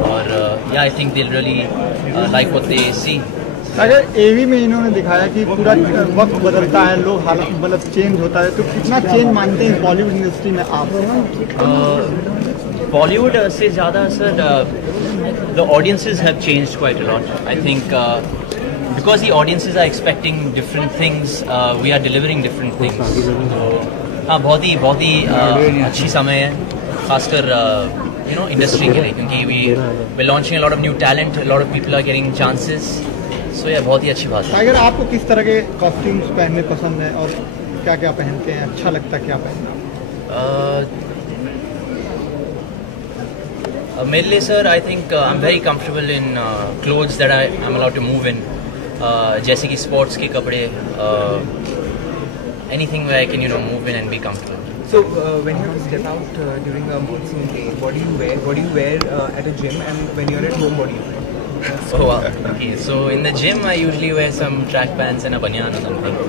और yeah, I think they'll really like what they see. अगर एवी में इन्होंने दिखाया कि पूरा वक्त बदलता है, लोग हालत मतलब चेंज होता है, तो कितना चेंज मानते हैं बॉलीवुड इंडस्ट्री में आप? बॉलीवुड से ज़्यादा sir the audiences have changed quite a lot. I think because the audiences are expecting different things, we are delivering different things. तो हाँ, बहुत ही अच्छी समय है, खासकर इंडस्ट्री के लिए, क्योंकि we're launching a lot of new talent, a lot of people are getting chances. So yeah, बहुत ही अच्छी बात है। टाइगर, आपको किस तरह के कॉस्ट्यूम्स पहनने पसंद है और क्या क्या पहनते हैं, अच्छा लगता है क्या पहनना? मेरे लिए sir I think I am very comfortable in clothes that I am allowed to move in, जैसे कि स्पोर्ट्स के कपड़े, anything where I can move in and be comfortable. So when you have to step out during a monsoon day, what do you wear? What do you wear at a gym, and when you're at home, what do you wear? Oh wow. Okay, so in the gym I usually wear some track pants and a banyan or something.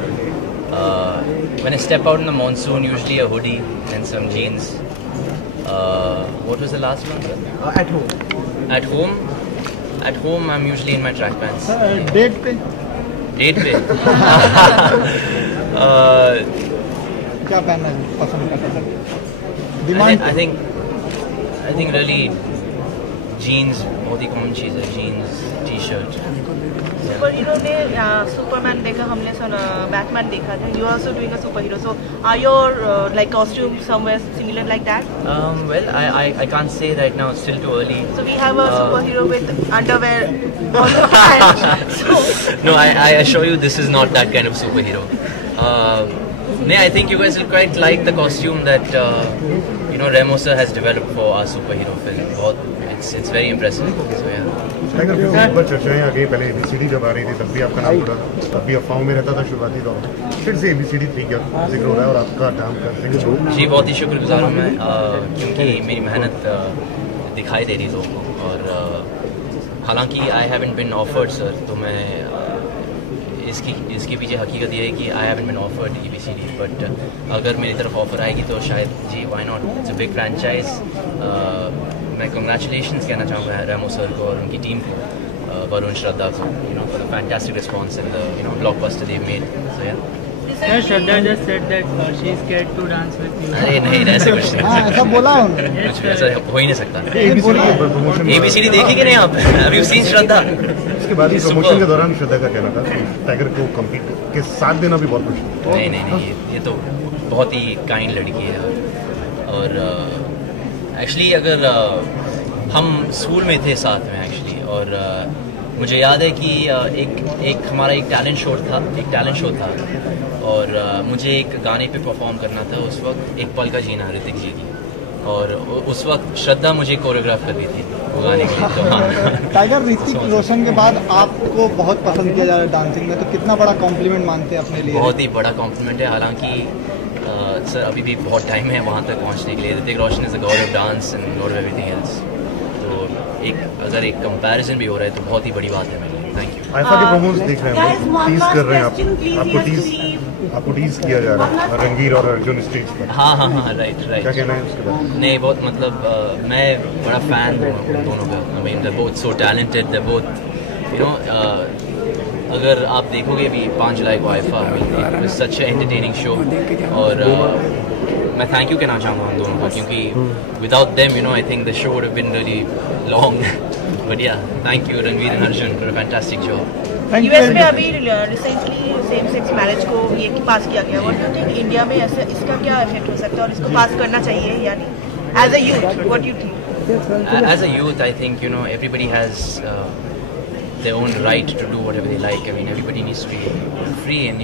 When I step out in the monsoon, usually a hoodie and some jeans. What was the last one? At home. At home? At home I'm usually in my track pants. Date पे? Date पे? क्या पहनना पसंद करते हैं? I think really jeans बहुत ही common चीज़ है, jeans, t-shirt. Super hero ने सुपरमैन देखा हमने, बैटमैन देखा था. You are also doing a superhero, so are your like costume somewhere similar like that? Well, I can't say right now. It's still too early. So we have a superhero with underwear all the time. So no, I assure you, this is not that kind of superhero. I think you guys will quite like the costume that Remo sir has developed for our superhero film. It's very impressive. So yeah. Tiger film पर चर्चाएं आ गई, पहले ABCD जब आ रही थी तब भी आपका नाम उड़ा था, तब भी अफवाहों में रहता था शुरुआती दौर में, फिर से ABCD 3 का जिक्र हो रहा है और आपका नाम करते हैं। जी, बहुत ही शुक्रगुजार हूँ मैं, क्योंकि मेरी मेहनत दिखाई दे रही लोगों को, और हालांकि I haven't been offered sir, तो मैं इसके पीछे हकीकत ये है कि I haven't been offered ABCD, but अगर मेरी तरफ ऑफर आएगी तो शायद जी, why not, it's a big franchise. मैं कंग्रेचुलेशंस कहना चाहूँगा रेमो सर को और उनकी टीम को, वरुण, श्रद्धा को, for the fantastic response and the blockbuster they made. So ya. Shraddha just said that she is scared to dance with you. अरे नहीं, ऐसे कुछ नहीं, ऐसा बोला उन्होंने? कुछ ऐसा हो ही नहीं सकता. ABCD देखी कि नहीं आप? Have you seen श्रद्धा? इसके बाद प्रमोशन के दौरान श्रद्धा का कहना था टाइगर को कम्पीट के साथ देना भी बहुत मुश्किल. नहीं, ये तो बहुत ही काइंड लड़की है, और एक्चुअली अगर हम स्कूल में थे साथ में एक्चुअली, और मुझे याद है कि एक हमारा एक टैलेंट शो था, और मुझे एक गाने पे परफॉर्म करना था. उस वक्त एक पल का जीना ऋतिक जी की, और उस वक्त श्रद्धा मुझे कोरियोग्राफ कर रही थी वो गाने के लिए. तो हाँ. टाइगर, ऋतिक रोशन के बाद आपको बहुत पसंद किया जा रहा है डांसिंग में, तो कितना बड़ा कॉम्प्लीमेंट मानते हैं अपने लिए? बहुत ही बड़ा कॉम्प्लीमेंट है. हालांकि सर अभी भी बहुत टाइम है वहाँ तक पहुँचने के लिए. Hrithik Roshan is a god of dance and god of everything else. तो अगर एक कंपैरिजन भी हो रहा है तो बहुत ही बड़ी बात है मेरे लिए. Thank you. आइफा के प्रोमोज देख रहे हैं, टीज कर रहे हैं आपको टीज किया जा रहा है रणवीर और अर्जुन स्टेज पर. हाँ, राइट. क्या कहना है उसके बारे में? नहीं, बहुत मतलब मैं बड़ा फैन हूँ उन दोनों का. I mean they both so talented, they both अगर आप देखोगे भी 5 जुलाई को आइफा हुई, सच एंटरटेनिंग शो, और मैं थैंक यू कहना चाहूँगा उन दोनों को, क्योंकि without them I think the show would have been really long. But ya, thank you Ranveer and Arjun for a fantastic job. US में अभी रिसेंटली सेम सेक्स मैरिज को ये पास किया गया. What do you think India में ऐसे इसका क्या इफेक्ट हो सकता है, और इसको पास करना चाहिए या नहीं? As a youth, what do you think? As a youth, I think everybody has their own right to do whatever they like. I mean, everybody needs to be free, and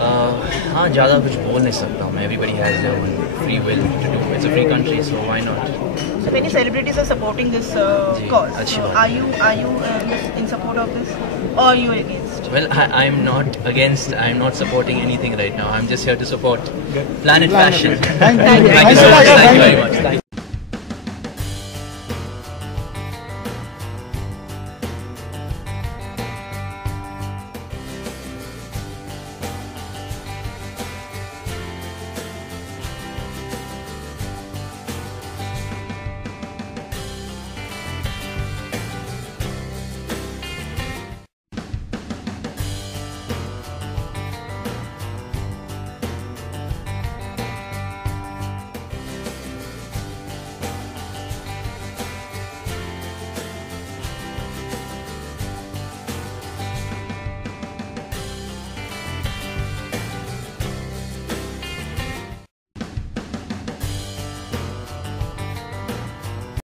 हाँ, ज़्यादा कुछ बोल नहीं सकता हूँ मैं. Everybody has their own free will to do. It's a free country, so why not? So many celebrities are supporting this cause. अच्छी बात. Are you in support of this, or are you against? Well, I'm not against. I'm not supporting anything right now. I'm just here to support Planet Fashion. Thank you. Thank you so much. Thank you very much. Thank you.